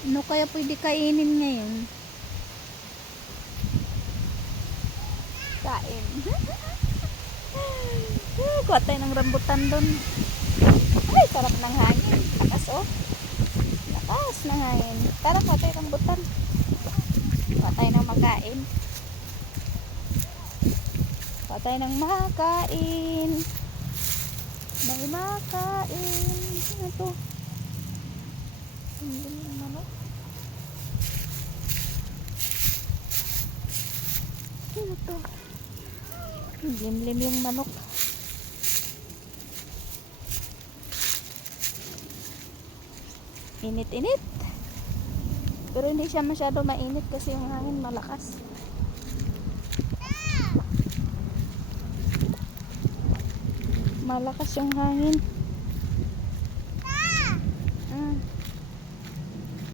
Ano kaya pwede kainin ngayon? Kain. Kuha tayo ng rambutan doon. Ay, sarap ng hangin. Lakas oh. Lakas ng hangin. Tara, kuha tayo ng rambutan. Kuha tayo ng makain. Kuha tayo ng makain. May makain. Ano to? Hindi yung manok. Ano to? Limlim yung manok. Init-init. Pero hindi siya masyado mainit kasi yung hangin malakas. Malakas yung hangin.